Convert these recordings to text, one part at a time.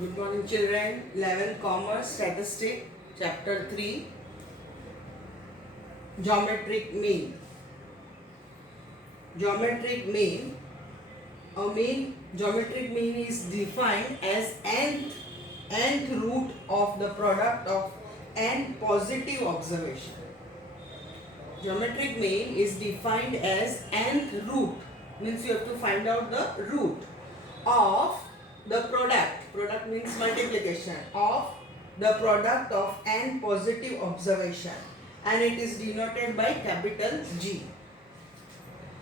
Good morning children. 11 Commerce Statistic Chapter 3 Geometric Mean. Geometric mean. Geometric mean is defined as nth root of the product of n positive observation. Geometric mean is defined as nth root, means you have to find out the root of the product means multiplication of the product of n positive observation, and it is denoted by capital G.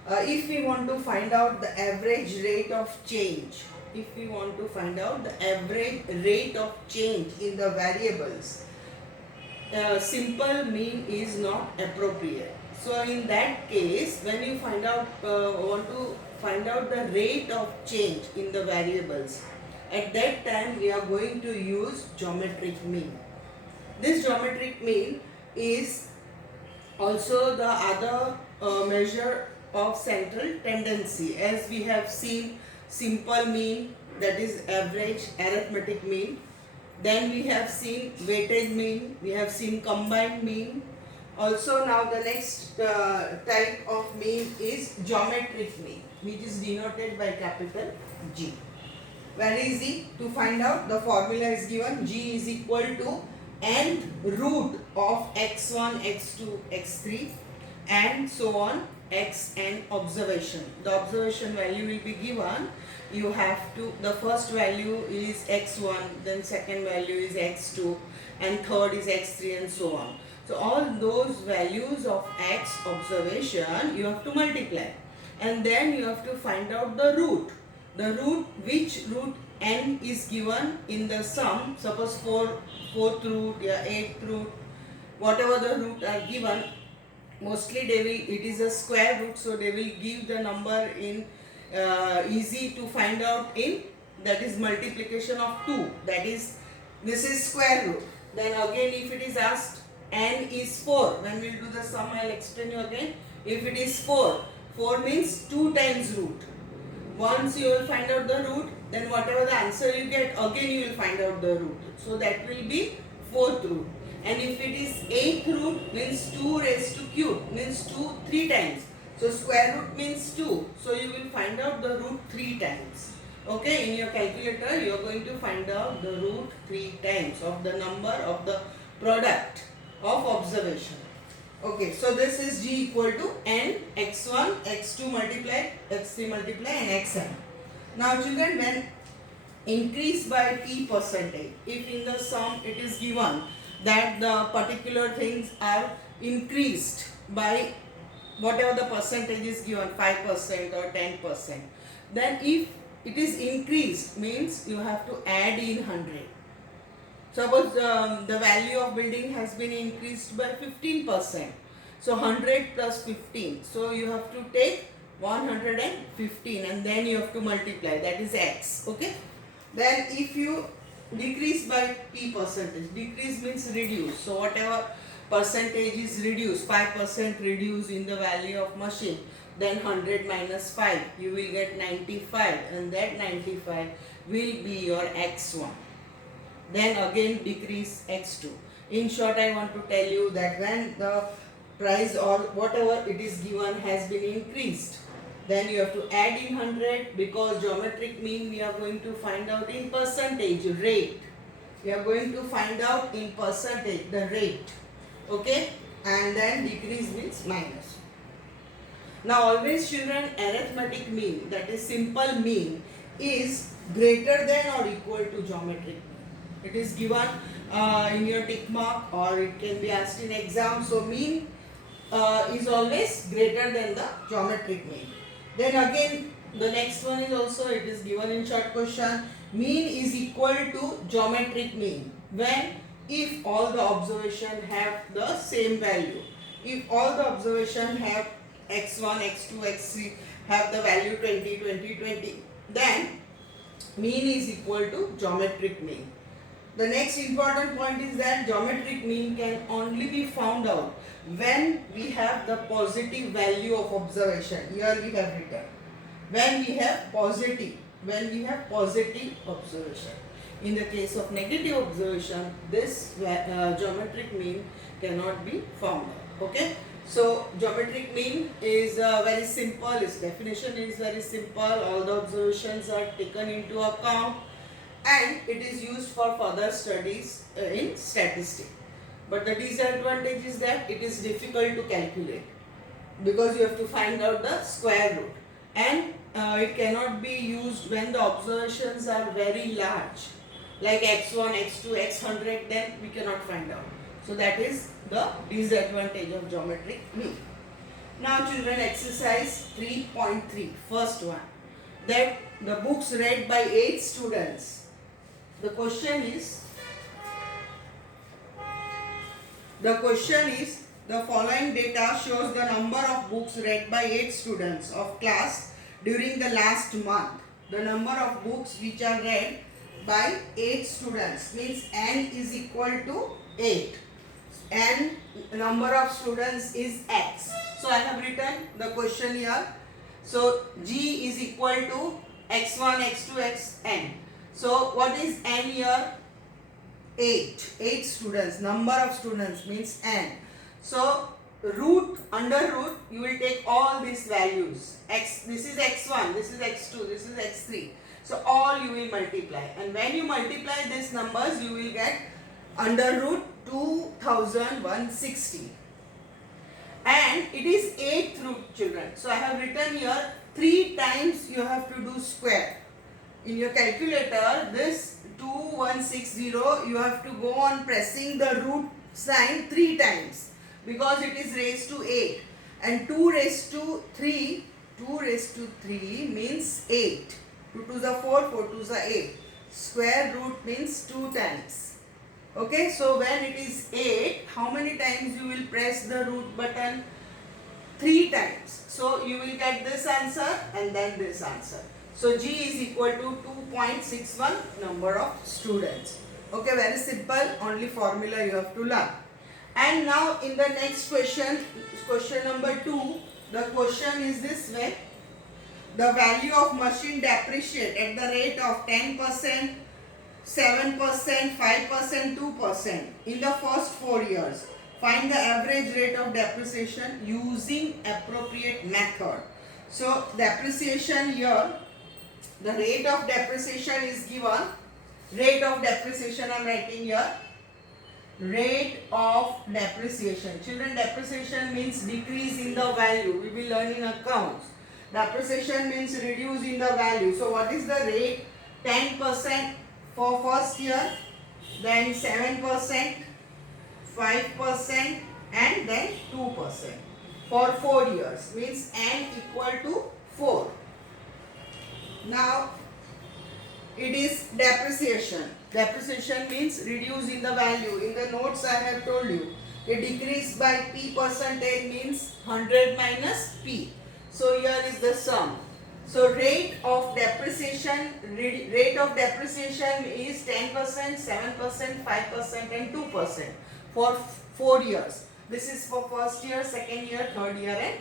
If we want to find out the average rate of change, in the variables, simple mean is not appropriate. So in that case, when you want to find out the rate of change in the variables, at that time we are going to use geometric mean. This geometric mean is also the other measure of central tendency, as we have seen simple mean, that is average arithmetic mean. Then we have seen weighted mean, we have seen combined mean. Also now the next type of mean is geometric mean, which is denoted by capital G. Very easy to find out. The formula is given. G is equal to nth root of x1, x2, x3 and so on, xn observation. The observation value will be given. You have to, the first value is x1, then second value is x2 and third is x3 and so on. So all those values of x observation you have to multiply, and then you have to find out the root. Which root n is given in the sum. Suppose 4th root, 8th root, whatever the root are given, mostly it is a square root, so they will give the number in easy to find out in, that is multiplication of 2, that is, this is square root. Then again if it is asked n is 4, when we will do the sum I will explain you again. If it is 4 means 2 times root. Once you will find out the root, then whatever the answer you get, again you will find out the root. So that will be 4th root. And if it is 8th root, means 2 raised to cube, means 2 3 times. So square root means 2. So you will find out the root 3 times. Okay, in your calculator you are going to find out the root 3 times of the number of the product of observation. Okay, so this is G equal to n x1, x2 multiplied, x3 multiplied and xn. Now children, when increase by p percentage, if in the sum it is given that the particular things are increased by whatever the percentage is given, 5% or 10%, then if it is increased means you have to add in 100. Suppose the value of building has been increased by 15%. So 100 plus 15. So you have to take 115 and then you have to multiply, that is x. Okay. Then if you decrease by p percentage, decrease means reduce. So whatever percentage is reduced, 5% reduce in the value of machine, then 100 minus 5, you will get 95, and that 95 will be your x1. Then again decrease x2. In short, I want to tell you that when the price or whatever it is given has been increased, then you have to add in 100, because geometric mean we are going to find out in percentage rate. We are going to find out in percentage the rate. Okay, and then decrease means minus. Now always children, arithmetic mean, that is simple mean, is greater than or equal to geometric mean. It is given in your tick mark, or it can be asked in exam. So mean is always greater than the geometric mean. Then again the next one is also, it is given in short question, mean is equal to geometric mean when, if all the observation have the same value. If all the observation have x1, x2, x3 have the value 20, 20, 20, then mean is equal to geometric mean. The next important point is that geometric mean can only be found out when we have the positive value of observation. Here we have written, when we have positive when we have positive observation. In the case of negative observation, this geometric mean cannot be found. Okay. So geometric mean is very simple. Its definition is very simple. All the observations are taken into account, and it is used for further studies in statistics. But the disadvantage is that it is difficult to calculate because you have to find out the square root, and it cannot be used when the observations are very large, like x1, x2, x100, then we cannot find out. So that is the disadvantage of geometric mean. Now children, exercise 3.3, first one, that the books read by 8 students. The question is, the following data shows the number of books read by 8 students of class during the last month. The number of books which are read by 8 students means n is equal to 8. N number of students is x. So I have written the question here. So G is equal to x1, x2, xn. So what is n here? 8 students. Number of students means n. So under root you will take all these values. This is x1, this is x2, this is x3. So all you will multiply, and when you multiply these numbers you will get under root 2160, and it is 8th root, children. So I have written here 3 times you have to do square. In your calculator, this 2160 you have to go on pressing the root sign 3 times because it is raised to 8, and 2 raised to 3 means 8. 2 to the 4, 4 to the 8. Square root means 2 times. Okay, so when it is 8, how many times you will press the root button? 3 times. So you will get this answer and then this answer. So G is equal to 2.61 number of students. Okay, very simple, only formula you have to learn. And now in the next question, question number 2, the question is this way. The value of machine depreciate at the rate of 10%, 7%, 5%, 2% in the first 4 years. Find the average rate of depreciation using appropriate method. So depreciation here, the rate of depreciation is given. Rate of depreciation I am writing here. Rate of depreciation. Children, depreciation means decrease in the value. We will learn in accounts. Depreciation means reduce in the value. So what is the rate? 10% for first year, then 7%, 5% and then 2% for 4 years, means n equal to 4. Now it is depreciation. Depreciation means reduce in the value. In the notes I have told you, a decrease by p percentage means 100 minus p. So here is the sum. So rate of depreciation is 10%, 7%, 5% and 2% for 4 years. This is for first year, second year, third year and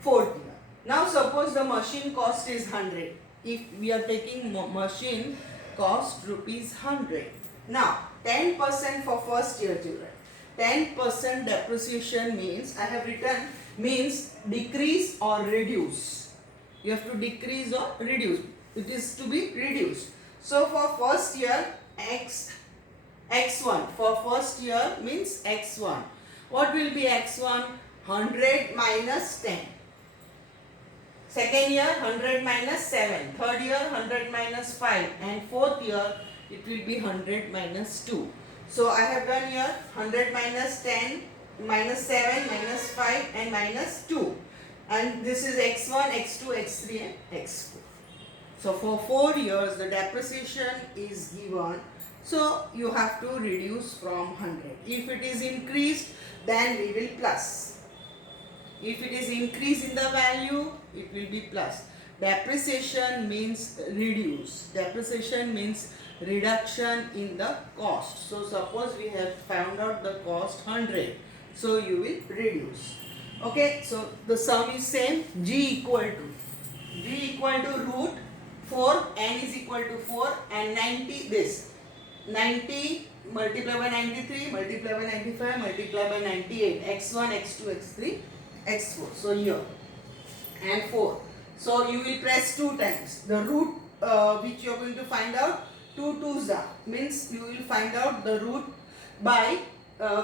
fourth year. Now suppose the machine cost is 100. If we are taking machine cost rupees 100. Now 10% for first year, children. 10% depreciation means, I have written, means decrease or reduce. You have to decrease or reduce. It is to be reduced. So for first year, x1. For first year means x1. What will be x1? 100 minus 10. Second year 100 minus 7. Third year 100 minus 5. And fourth year it will be 100 minus 2. So I have done here 100 minus 10, minus 7, minus 5 and minus 2. And this is x1, x2, x3 and x4. So for 4 years the depreciation is given. So you have to reduce from 100. If it is increased, then we will plus. If it is increase in the value, it will be plus. Depreciation means reduce. Depreciation means reduction in the cost. So suppose we have found out the cost 100. So you will reduce. Okay, so the sum is same. G equal to root 4, n is equal to 4 and 90 this. 90 multiply by 93, multiply by 95, multiply by 98, x1, x2, x3, x4. So here and 4. So you will press 2 times. The root which you are going to find out, 2 twos are, means you will find out the root by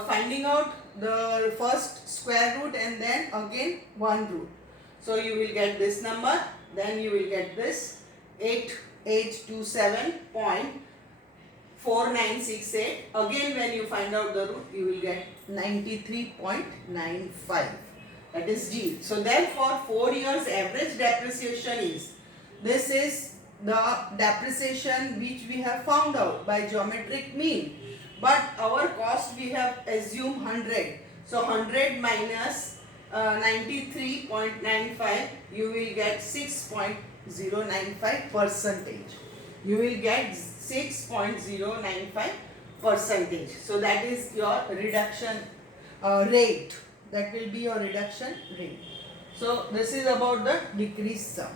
finding out the first square root and then again one root. So you will get this number, then you will get this 8827.4968. Again when you find out the root, you will get 93.95. That is G. So therefore 4 years average depreciation is, this is the depreciation which we have found out by geometric mean. But our cost we have assumed 100. So 100 minus 93.95, you will get 6.095 percentage. You will get 6.095 percentage. So that is your reduction rate. That will be your reduction rate. So this is about the decreased sum.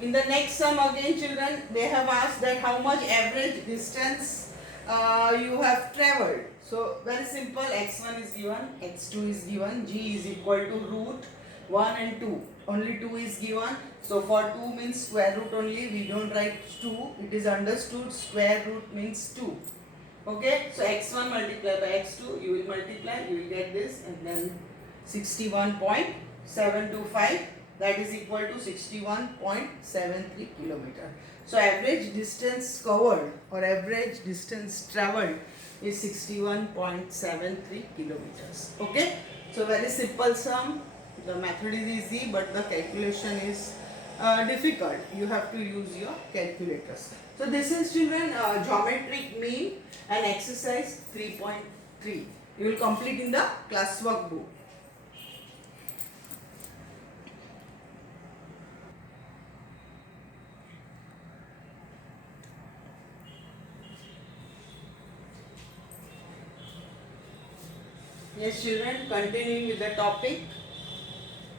In the next sum again, children, they have asked that how much average distance you have travelled. So very simple, x1 is given, x2 is given, g is equal to root 1 and 2. Only 2 is given. So for 2 means square root only, we don't write 2. It is understood square root means 2. Okay, so x1 multiplied by x2, you will multiply, you will get this, and then 61.725, that is equal to 61.73 kilometer. So average distance covered or average distance travelled is 61.73 kilometers. Okay, so very simple sum. The method is easy, but the calculation is difficult. You have to use your calculators. So this is, children, geometric mean and exercise 3.3. You will complete in the classwork book. Yes, children, continuing with the topic,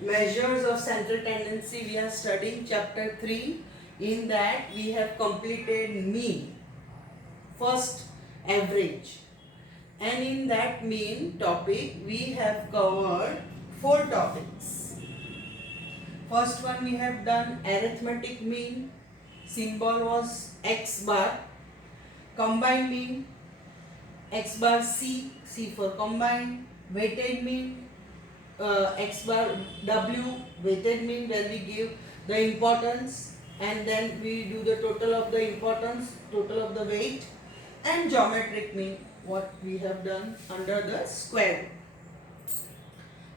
measures of central tendency, we are studying chapter 3. In that we have completed mean, first average, and in that mean topic we have covered 4 topics. First one we have done arithmetic mean, symbol was x bar. Combined mean, x bar C, C for combined. Weighted mean, x bar W, weighted mean where we give the importance and then we do the total of the importance, total of the weight. And geometric mean, what we have done under the square root.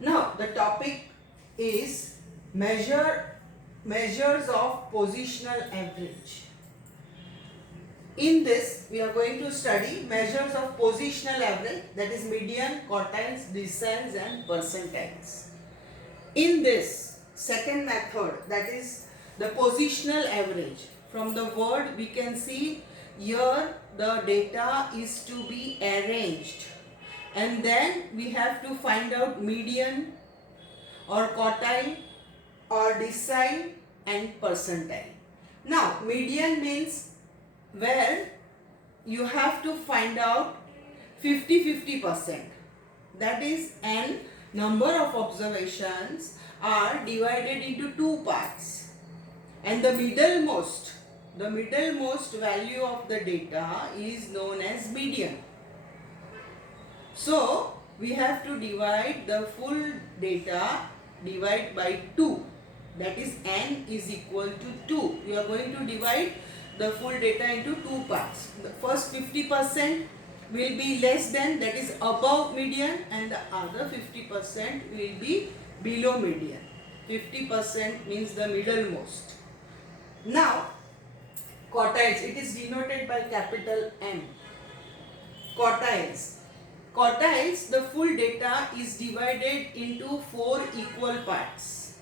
Now the topic is measures of positional average. In this, we are going to study measures of positional average, that is median, quartiles, deciles and percentiles. In this second method, that is the positional average, from the word we can see here the data is to be arranged and then we have to find out median or quartile or decile and percentile. Now, median means where you have to find out 50-50%. That is, n number of observations are divided into 2 parts, and the middlemost value of the data is known as median. So we have to divide the full data divide by 2, that is n is equal to 2. We are going to divide the full data into 2 parts. The first 50% will be less than, that is above median, and the other 50% will be below median. 50% means the middlemost. Now quartiles, it is denoted by capital M. Quartiles, the full data is divided into 4 equal parts.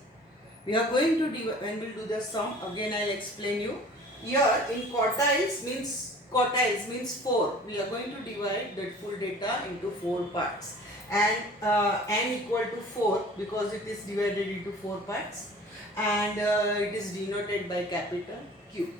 We are going to divide, when we will do the sum, again I will explain you. Here in quartiles means 4. We are going to divide that full data into 4 parts, and n equal to 4 because it is divided into 4 parts, and it is denoted by capital Q.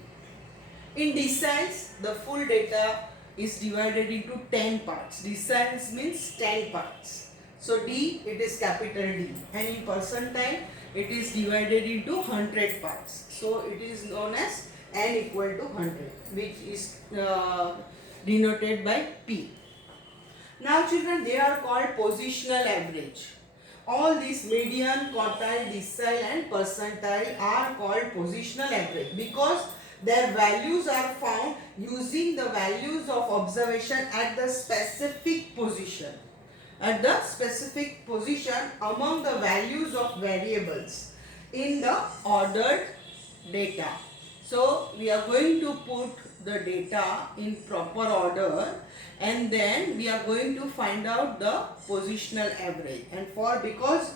In deciles, the full data is divided into 10 parts. Deciles means 10 parts. So D, it is capital D, and in percentile it is divided into 100 parts. So it is known as n equal to 100, which is denoted by P. Now children, they are called positional average. All these median, quartile, decile and percentile are called positional average because their values are found using the values of observation at the specific position. At the specific position among the values of variables in the ordered data. So we are going to put the data in proper order and then we are going to find out the positional average. And because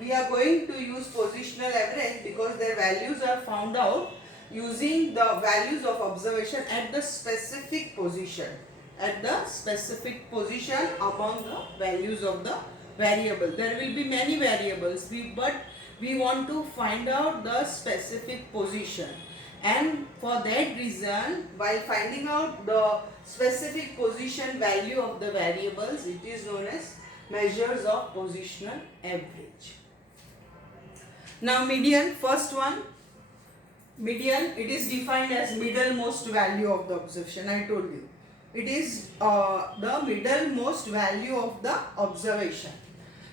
we are going to use positional average because their values are found out using the values of observation at the specific position. At the specific position among the values of the variable. There will be many variables, but we want to find out the specific position. And for that reason, while finding out the specific position value of the variables, it is known as measures of positional average. Now median, first one, median, it is defined as middlemost value of the observation. I told you. It is the middlemost value of the observation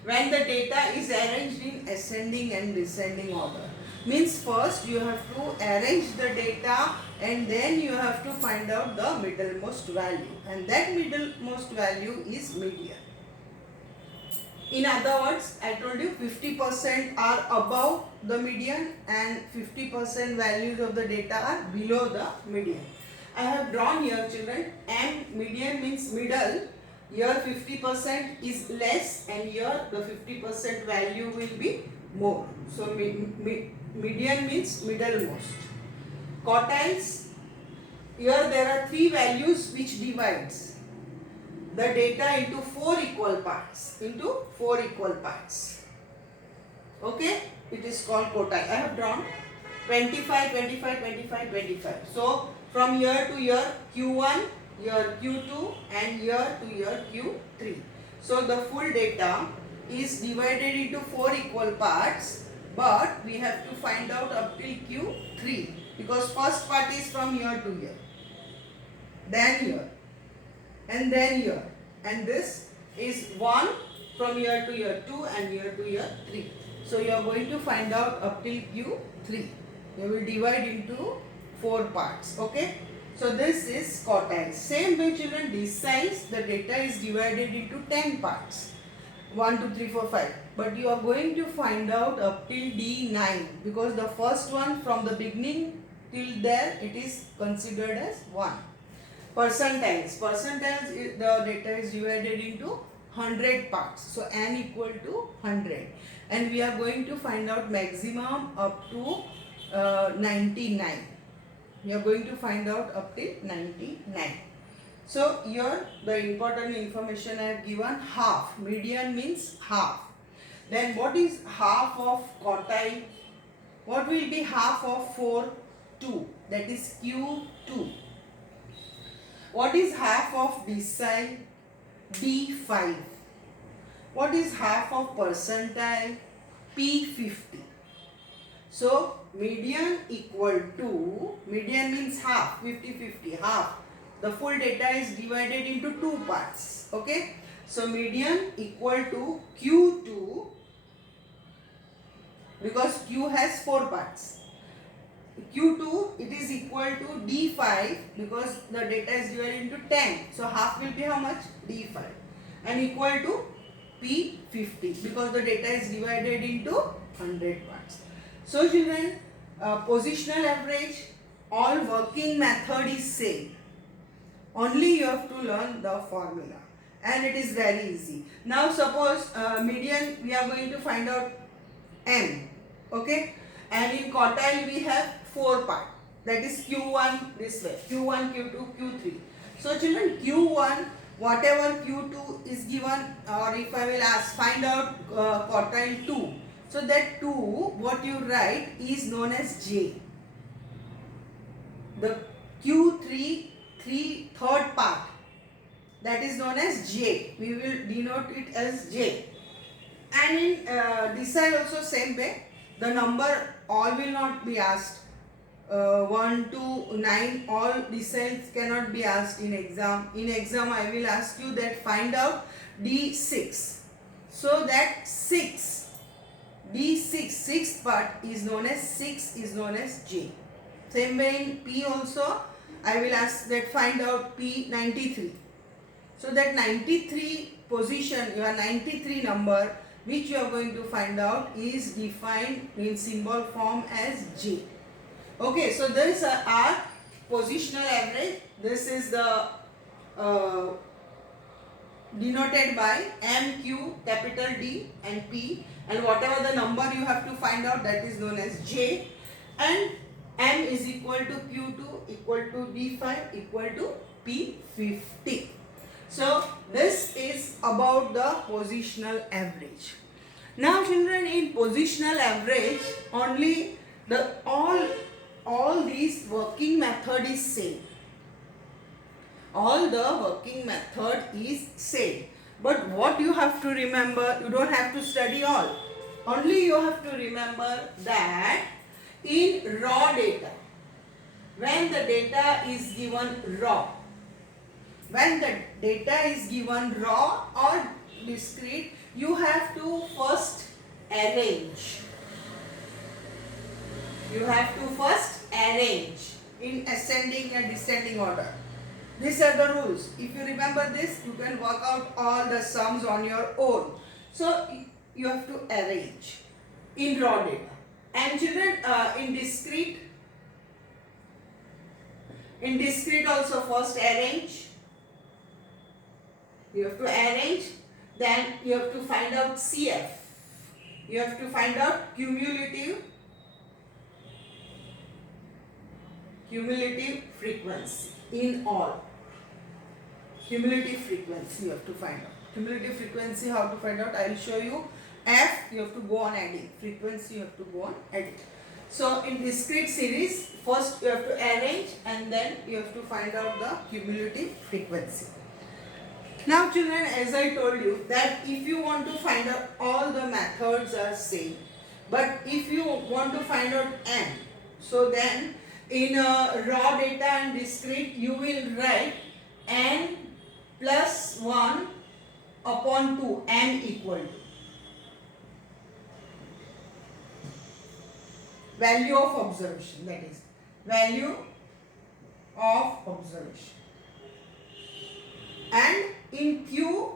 when the data is arranged in ascending and descending order. Means first you have to arrange the data and then you have to find out the middlemost value, and that middlemost value is median. In other words, I told you 50% are above the median and 50% values of the data are below the median. I have drawn here children, and median means middle. Here 50% is less and here the 50% value will be more. So median means middlemost. Quartiles, here there are three values which divides the data into four equal parts. Okay, it is called quartile. I have drawn 25, 25, 25, 25. So from year to year Q1, year Q2 and year to year Q3. So the full data is divided into four equal parts, but we have to find out up till Q3 because first part is from year to year, then year and then year, and this is 1 from year to year 2 and year to year 3. So you are going to find out up till Q3. You will divide into 4 parts. Okay. So this is quartile. Same way children, deciles, the data is divided into 10 parts. 1, 2, 3, 4, 5. But you are going to find out up till D9 because the first one from the beginning till there it is considered as 1. Percentiles. Percentiles, the data is divided into 100 parts. So n equal to 100. And we are going to find out maximum up to 99. We are going to find out up till 99. So here the important information I have given, half. Median means half. Then what is half of quartile? What will be half of 4? 2. That is Q2. What is half of decile? D5. What is half of percentile? P50. So median equal to, median means half, 50-50, half. The full data is divided into 2 parts. Okay. So median equal to Q2 because Q has 4 parts. Q2 it is equal to D5 because the data is divided into 10. So half will be how much? D5. And equal to P50 because the data is divided into 100 parts. So children, positional average, all working method is same. Only you have to learn the formula and it is very easy. Now suppose median we are going to find out M. Okay. And in quartile we have 4 parts. That is Q1 this way. Q1, Q2, Q3. So children, Q1, whatever Q2 is given, or if I will ask, find out quartile 2. So that 2, what you write is known as J. the Q3 third part, that is known as J. We will denote it as J. And in decile also same way, the number all will not be asked. 1 to 9 all deciles cannot be asked in exam. In exam I will ask you that find out D6. So that 6, D6, sixth part is known as 6 is known as J. Same way in P also I will ask that find out P93. So that 93 position, your 93 number which you are going to find out is defined in symbol form as J. Okay, so these are our positional average. This is the denoted by M, Q, capital D and P, and whatever the number you have to find out, that is known as J, and M is equal to Q2 equal to D5 equal to P50. So this is about the positional average. Now children, in positional average only the all these working method is same. All the working method is same. But what you have to remember, you don't have to study all. Only you have to remember that in raw data, when the data is given raw, when the data is given raw or discrete, you have to first arrange. You have to first arrange in ascending and descending order. These are the rules. If you remember this, you can work out all the sums on your own. So you have to arrange in raw data. And children, in discrete also first arrange. You have to arrange, then you have to find out CF. You have to find out cumulative frequency in all. Cumulative frequency you have to find out. Cumulative frequency, how to find out? I will show you. F, you have to go on adding. Frequency, you have to go on adding. So in discrete series, first you have to arrange and then you have to find out the cumulative frequency. Now children, as I told you that if you want to find out, all the methods are same. But if you want to find out n, so then in raw data and discrete, you will write n plus 1 upon 2, n equal to value of observation, that is value of observation. And in Q,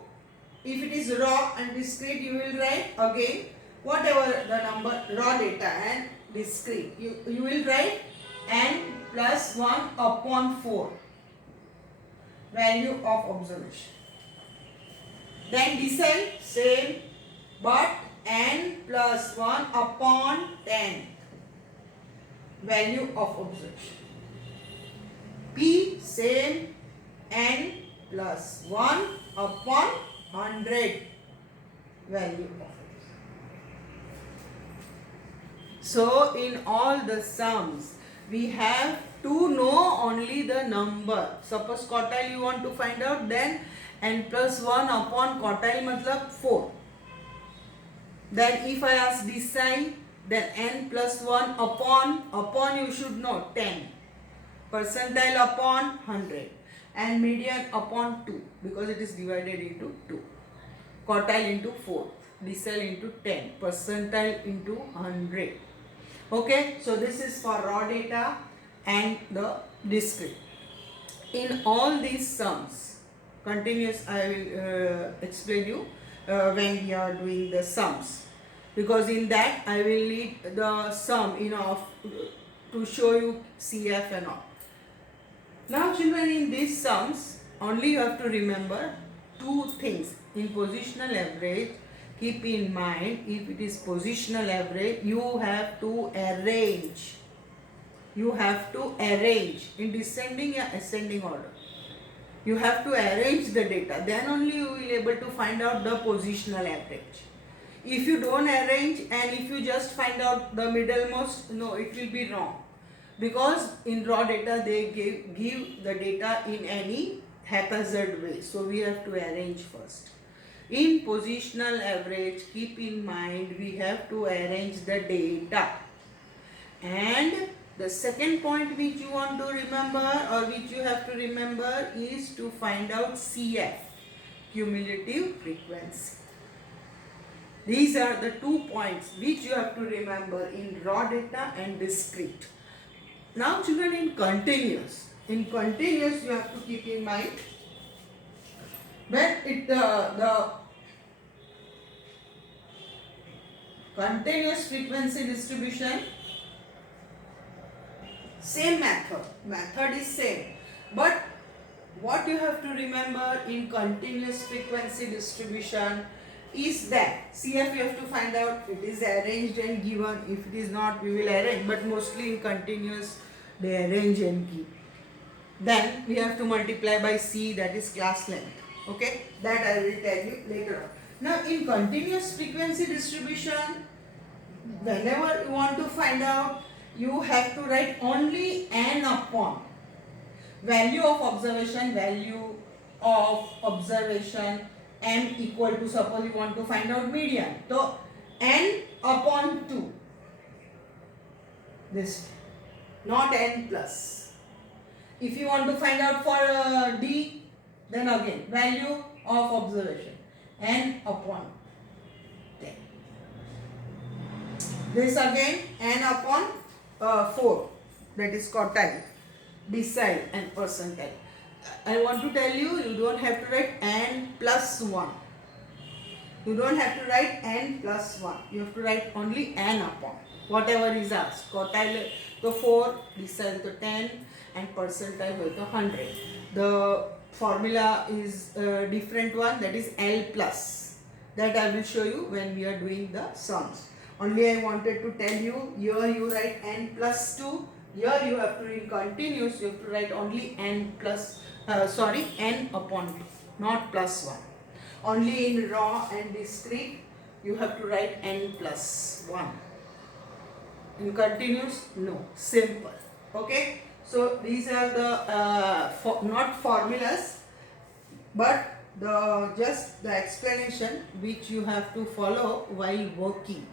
if it is raw and discrete, you will write again whatever the number raw data and discrete, you will write n plus 1 upon 4 value of observation. Then decile same, but n plus 1 upon 10 value of observation. P same, n plus 1 upon 100 value of observation. So in all the sums, we have to know only the number. Suppose quartile you want to find out, then n plus 1 upon quartile matlab 4. Then if I ask decile, then n plus 1 upon you should know 10. Percentile upon 100. And median upon 2, because it is divided into 2. Quartile into 4. Decile into 10. Percentile into 100. Okay, so this is for raw data and the discrete. In all these sums, continuous I will explain you when we are doing the sums, because in that I will need the sum to show you CF and all. Now children, in these sums only you have to remember two things. In positional average, keep in mind, if it is positional average, you have to arrange. You have to arrange in descending or ascending order. You have to arrange the data. Then only you will be able to find out the positional average. If you don't arrange and if you just find out the middlemost, no, it will be wrong. because in raw data they give the data in any haphazard way, so we have to arrange first. In positional average, keep in mind we have to arrange the data. And the second point which you want to remember or which you have to remember is to find out CF, cumulative frequency. These are the 2 points which you have to remember in raw data and discrete. Now children, in continuous you have to keep in mind when the continuous frequency distribution, same method is same, but what you have to remember in continuous frequency distribution is that CF you have to find out it is arranged and given. If it is not, we will arrange, but mostly in continuous they arrange and give. Then we have to multiply by C, that is class length. Okay, that I will tell you later on. Now in continuous frequency distribution, whenever you want to find out, you have to write only n upon value of observation n equal to, suppose you want to find out median, so n upon 2, this, not n plus. If you want to find out for D, then again value of observation n upon 10, this again n upon 4, that is quartile, decile and percentile. I want to tell you, you don't have to write n plus 1. You don't have to write n plus 1. You have to write only n upon whatever is asked. Quartile to 4, decile to 10 and percentile to 100. The formula is a different one, that is L plus. That I will show you when we are doing the sums. Only I wanted to tell you, here you write n plus 2. Here you have to, in continuous, you have to write only n upon 2, not plus 1. Only in raw and discrete, you have to write n plus 1. In continuous, no, simple. Okay, so these are the not formulas, but just the explanation which you have to follow while working.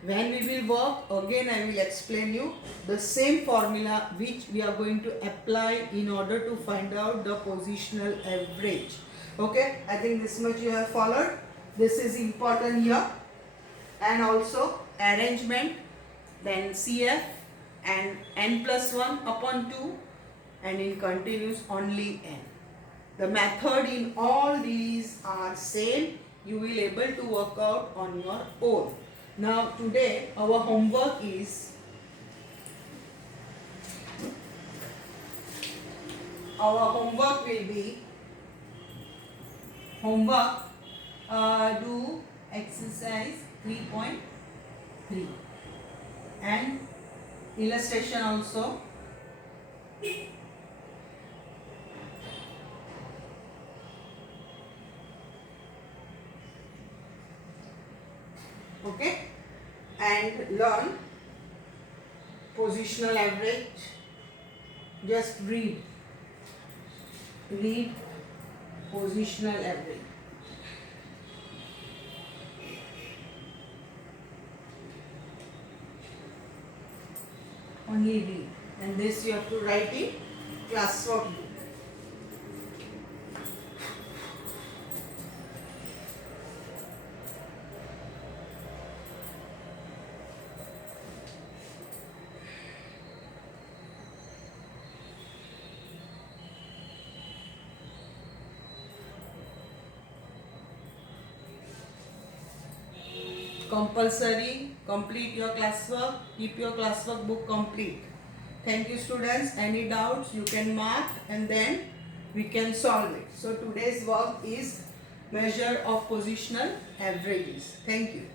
When we will work, again I will explain you the same formula which we are going to apply in order to find out the positional average. Okay, I think this much you have followed. This is important here. And also arrangement, then CF and n plus 1 upon 2, and in continuous only n. The method in all these are same. You will able to work out on your own. Now today our homework is, will be do exercise 3.3 and illustration also. Okay, and learn positional average. Just read positional average. Only read, and this you have to write in classwork book. Compulsory, complete your classwork, keep your classwork book complete. Thank you students. Any doubts you can mark and then we can solve it. So today's work is measure of positional averages. Thank you.